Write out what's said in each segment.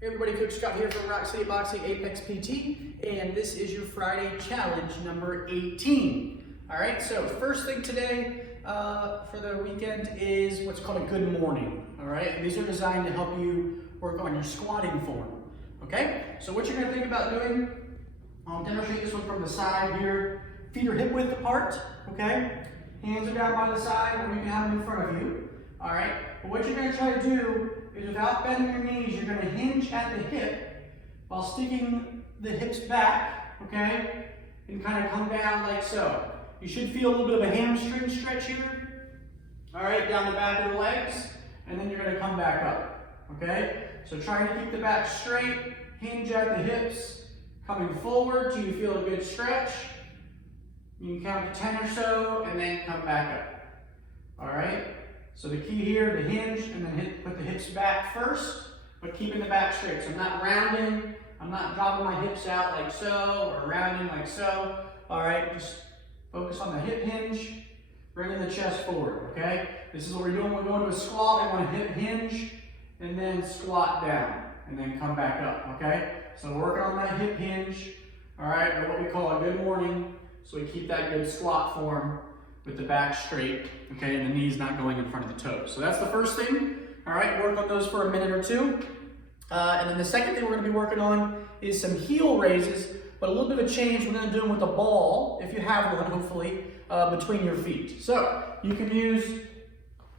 Hey everybody, Coach Scott here from Rock City Boxing Apex PT, and this is your Friday challenge number 18. All right, so first thing today for the weekend is what's called a good morning. All right, and these are designed to help you work on your squatting form. Okay, so what you're going to think about doing, I'll demonstrate this one from the side here. Feet are hip width apart. Okay, hands are down by the side, or you can have them in front of you. All right, but what you're going to try to do is without bending your knees, you're going to hinge at the hip while sticking the hips back, okay, and kind of come down like so. You should feel a little bit of a hamstring stretch here, all right, down the back of the legs, and then you're going to come back up, okay? So trying to keep the back straight, hinge at the hips, coming forward till you feel a good stretch. You can count to 10 or so, and then come back up, all right? So the key here, the hinge, and then put the hips back first, but keeping the back straight. So I'm not rounding, I'm not dropping my hips out like so, or rounding like so. All right, just focus on the hip hinge, bringing the chest forward, okay? This is what we're doing. We're going to a squat. We want to hip hinge, and then squat down, and then come back up, okay? So working on that hip hinge, all right, or what we call a good morning, so we keep that good squat form with the back straight, okay, and the knees not going in front of the toes. So that's the first thing, all right, work on those for a minute or two. And then the second thing we're gonna be working on is some heel raises, but a little bit of a change. We're gonna do them with a ball, if you have one, hopefully, between your feet. So you can use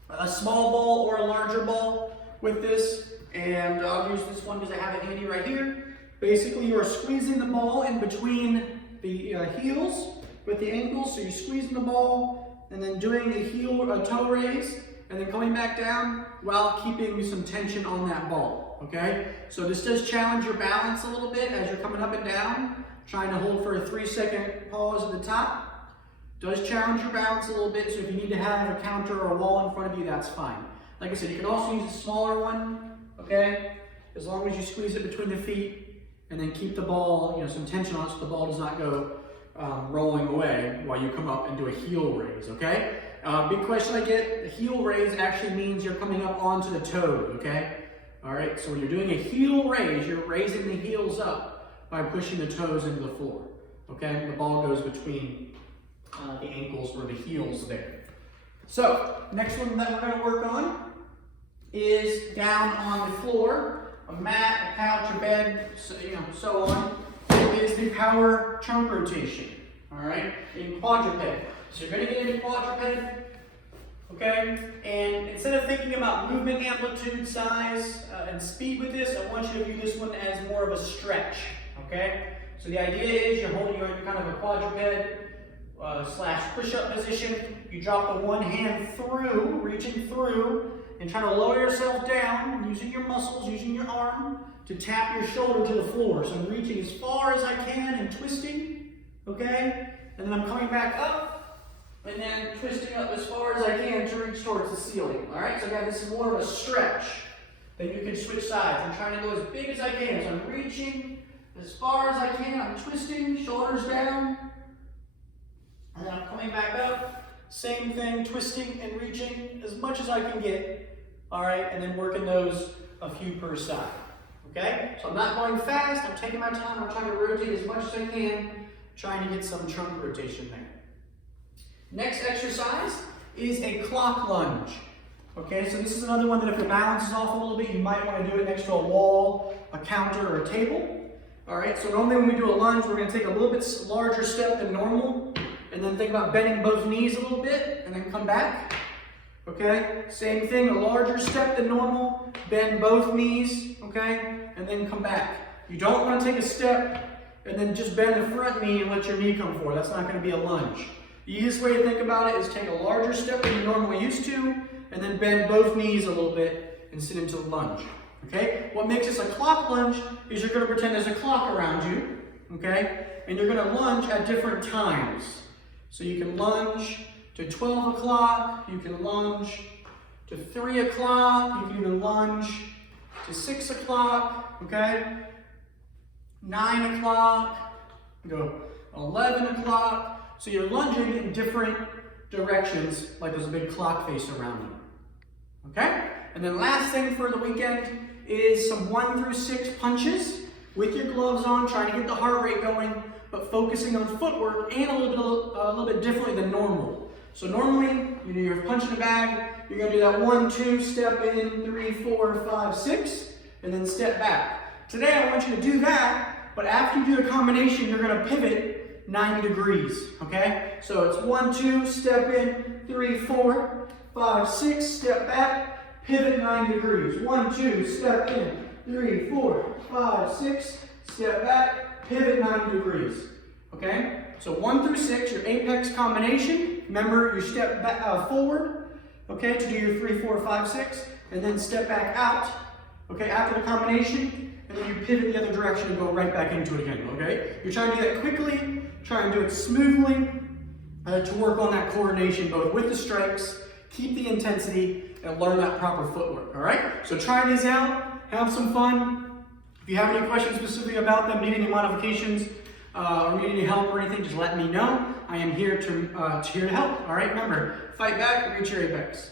a small ball or a larger ball with this, and I'll use this one because I have it handy right here. Basically, you are squeezing the ball in between the heels with the ankles, so you're squeezing the ball and then doing a toe raise and then coming back down while keeping some tension on that ball, okay? So this does challenge your balance a little bit as you're coming up and down, trying to hold for a 3-second pause at the top. Does challenge your balance a little bit, so if you need to have a counter or a wall in front of you, that's fine. Like I said, you can also use a smaller one, okay? As long as you squeeze it between the feet and then keep the ball, some tension on it so the ball does not go rolling away while you come up and do a heel raise, okay? Big question I get, the heel raise actually means you're coming up onto the toes, okay? All right, so when you're doing a heel raise, you're raising the heels up by pushing the toes into the floor, okay? The ball goes between the ankles or the heels there. So, next one that we're gonna work on is down on the floor, a mat, a couch, a bed, so on. Is the power trunk rotation, all right, in quadruped. So you're going to get into quadruped, okay, and instead of thinking about movement amplitude, size, and speed with this, I want you to view this one as more of a stretch, okay? So the idea is you're in kind of a quadruped slash push-up position. You drop the one hand through, reaching through, and try to lower yourself down, using your muscles, using your arm, to tap your shoulder to the floor. So I'm reaching as far as I can and twisting, okay? And then I'm coming back up and then twisting up as far as I can to reach towards the ceiling, all right? So again, this is more of a stretch. Then you can switch sides. I'm trying to go as big as I can. So I'm reaching as far as I can. I'm twisting, shoulders down. And then I'm coming back up. Same thing, twisting and reaching as much as I can get, all right? And then working those a few per side. Okay, so I'm not going fast, I'm taking my time, I'm trying to rotate as much as I can, trying to get some trunk rotation there. Next exercise is a clock lunge. Okay, so this is another one that if the balance is off a little bit, you might want to do it next to a wall, a counter, or a table. All right, so normally when we do a lunge, we're going to take a little bit larger step than normal, and then think about bending both knees a little bit, and then come back. Okay, same thing, a larger step than normal, bend both knees, okay, and then come back. You don't want to take a step and then just bend the front knee and let your knee come forward. That's not going to be a lunge. The easiest way to think about it is take a larger step than you normally used to, and then bend both knees a little bit and sit into the lunge, okay? What makes this a clock lunge is you're going to pretend there's a clock around you, okay, and you're going to lunge at different times. So you can lunge to 12 o'clock, you can lunge to 3 o'clock, you can even lunge to 6 o'clock, okay? 9 o'clock, go 11 o'clock. So you're lunging in different directions like there's a big clock face around you, okay? And then last thing for the weekend is some 1 through 6 punches with your gloves on, trying to get the heart rate going, but focusing on footwork and a little bit differently than normal. So normally, you're punching a bag, you're gonna do that 1, 2, step in, 3, 4, 5, 6, and then step back. Today I want you to do that, but after you do the combination, you're gonna pivot 90 degrees, okay? So it's 1, 2, step in, 3, 4, 5, 6, step back, pivot 90 degrees. 1, 2, step in, 3, 4, 5, 6, step back, pivot 90 degrees, okay? So 1 through 6, your apex combination. Remember, you step back, forward, okay, to do your 3, 4, 5, 6, and then step back out, okay, after the combination, and then you pivot the other direction and go right back into it again, okay? You're trying to do that quickly, try and do it smoothly to work on that coordination both with the strikes, keep the intensity, and learn that proper footwork, all right? So try these out, have some fun. If you have any questions specifically about them, need any modifications, or need any help or anything, just let me know. I am here to help, all right? Remember, fight back, reach your apex.